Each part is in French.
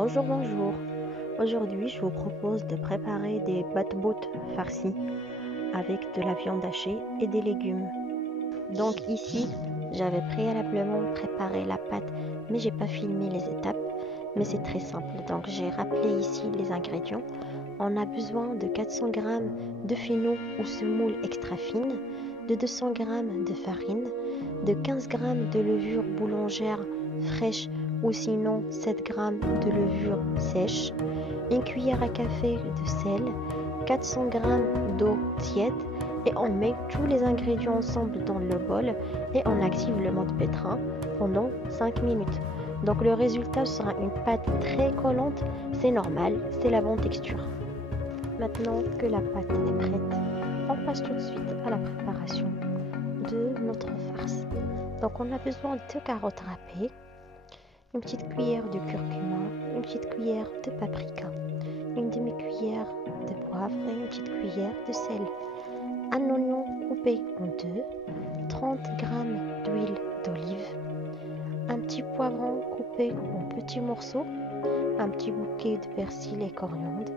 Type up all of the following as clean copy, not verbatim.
Bonjour, bonjour. Aujourd'hui, je vous propose de préparer des batbout farcis avec de la viande hachée et des légumes. Donc ici, j'avais préalablement préparé la pâte, mais j'ai pas filmé les étapes, mais c'est très simple. Donc j'ai rappelé ici les ingrédients. On a besoin de 400 g de fenouil ou semoule extra fine, de 200 g de farine, de 15 g de levure boulangère fraîche ou sinon 7 g de levure sèche, une cuillère à café de sel, 400 g d'eau tiède et on met tous les ingrédients ensemble dans le bol et on active le mode pétrin pendant 5 minutes. Donc le résultat sera une pâte très collante, c'est normal, c'est la bonne texture. Maintenant que la pâte est prête, on passe tout de suite à la préparation de notre farce. Donc on a besoin de 2 carottes râpées, une petite cuillère de curcuma, une petite cuillère de paprika, une demi-cuillère de poivre et une petite cuillère de sel, un oignon coupé en deux, 30 g d'huile d'olive, un petit poivron coupé en petits morceaux, un petit bouquet de persil et coriandre,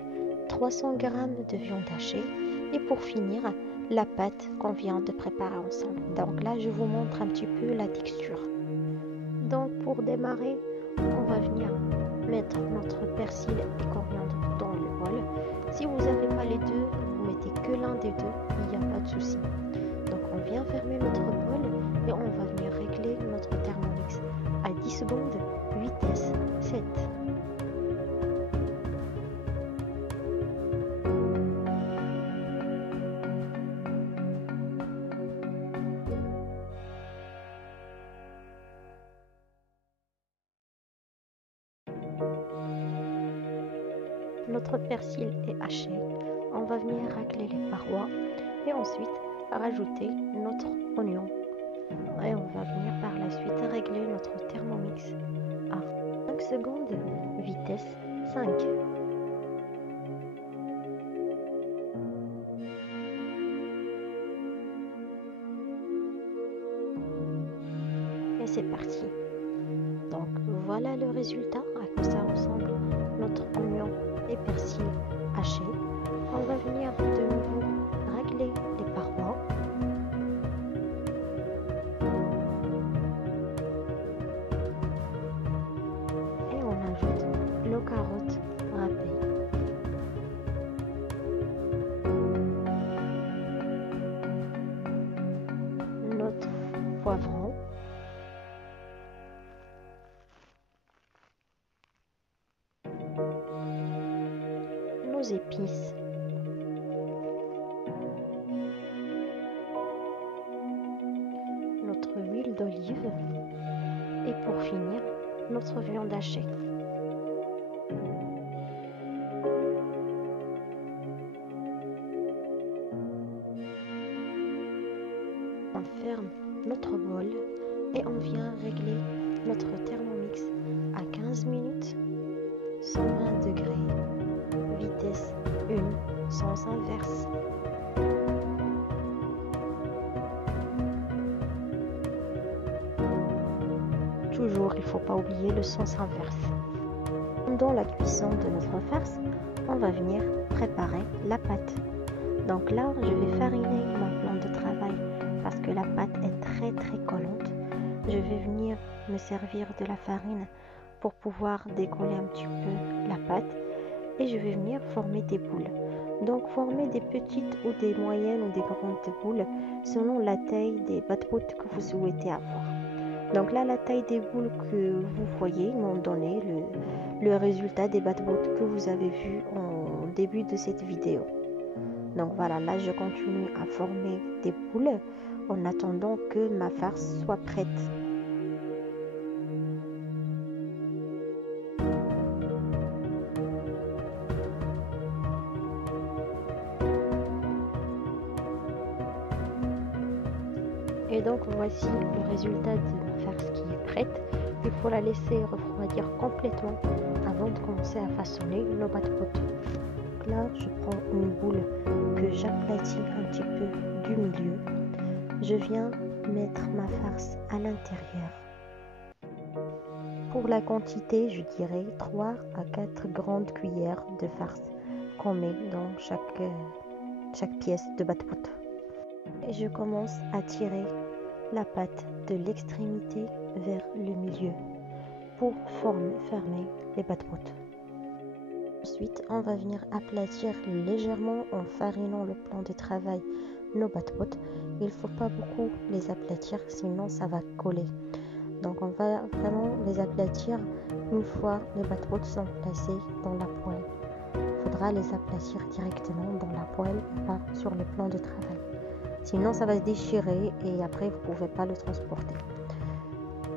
300 g de viande hachée et pour finir, la pâte qu'on vient de préparer ensemble. Donc là, je vous montre un petit peu la texture. Donc pour démarrer, on va venir mettre notre persil et coriandre dans le bol. Si vous n'avez pas les deux, vous mettez que l'un des deux, il n'y a pas de souci. Donc on vient fermer notre bol et on va venir régler notre Thermomix à 10 secondes, vitesse 7. Notre persil est haché, on va venir racler les parois et ensuite rajouter notre oignon. Et on va venir par la suite régler notre Thermomix à 5 secondes, vitesse 5. Et c'est parti. Donc voilà le résultat, à quoi ça ressemble notre oignon et persil haché. On va venir de nouveau régler les parois. Et on ajoute nos carottes râpées. Notre poivron. Nos épices. Notre huile d'olive. Et pour finir, notre viande hachée. On ferme notre bol et on vient régler notre Thermomix à 15 minutes, 120 degrés, vitesse 1, sens inverse. Toujours, il ne faut pas oublier le sens inverse. Pendant la cuisson de notre farce, on va venir préparer la pâte. Donc là, je vais fariner mon plan de travail parce que la pâte est très collante. Je vais venir me servir de la farine pour pouvoir décoller un petit peu la pâte et je vais venir former des boules. Donc former des petites ou des moyennes ou des grandes boules selon la taille des batbout que vous souhaitez avoir. Donc là, la taille des boules que vous voyez m'ont donné le résultat des batbout que vous avez vu au début de cette vidéo. Donc voilà, là je continue à former des boules en attendant que ma farce soit prête. Et donc voici le résultat de ma farce qui est prête. Il faut la laisser refroidir complètement avant de commencer à façonner nos batbout. Là, je prends une boule que j'aplatis un petit peu du milieu. Je viens mettre ma farce à l'intérieur. Pour la quantité, je dirais 3 à 4 grandes cuillères de farce qu'on met dans chaque pièce de bat-bout. Et je commence à tirer la pâte de l'extrémité vers le milieu pour fermer les bat-bout. Ensuite, on va venir aplatir légèrement en farinant le plan de travail nos bat-bout. Il ne faut pas beaucoup les aplatir, sinon ça va coller. Donc on va vraiment les aplatir une fois les bat-bout sont placés dans la poêle. Il faudra les aplatir directement dans la poêle et pas sur le plan de travail. Sinon ça va se déchirer et après vous ne pouvez pas le transporter.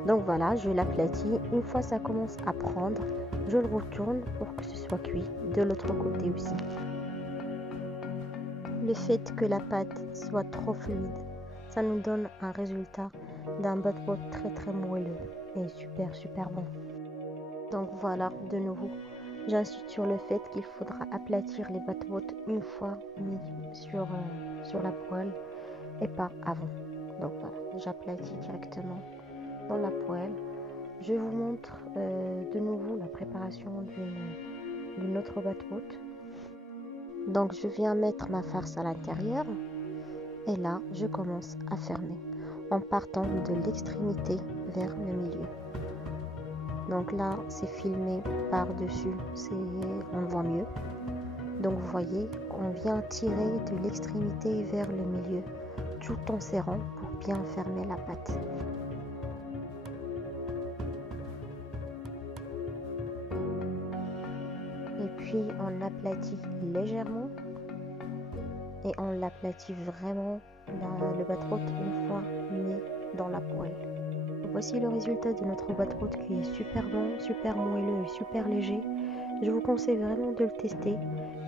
Donc voilà, je l'aplatis. Une fois ça commence à prendre, je le retourne pour que ce soit cuit de l'autre côté aussi. Le fait que la pâte soit trop fluide, ça nous donne un résultat d'un bat-bout très moelleux et super bon. Donc voilà, de nouveau, j'insiste sur le fait qu'il faudra aplatir les bat-bout une fois mis sur la poêle et pas avant. Donc voilà, j'aplatis directement dans la poêle. Je vous montre de nouveau la préparation d'une autre bat-bout. Donc je viens mettre ma farce à l'intérieur et là je commence à fermer en partant de l'extrémité vers le milieu. Donc là c'est filmé par-dessus, on voit mieux. Donc vous voyez, on vient tirer de l'extrémité vers le milieu tout en serrant pour bien fermer la pâte. Et puis on l'aplatit légèrement et on l'aplatit vraiment le bat-bout une fois mis dans la poêle. Voici le résultat de notre bat-bout qui est super bon, super moelleux et super léger. Je vous conseille vraiment de le tester.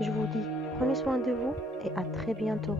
Je vous dis, prenez soin de vous et à très bientôt.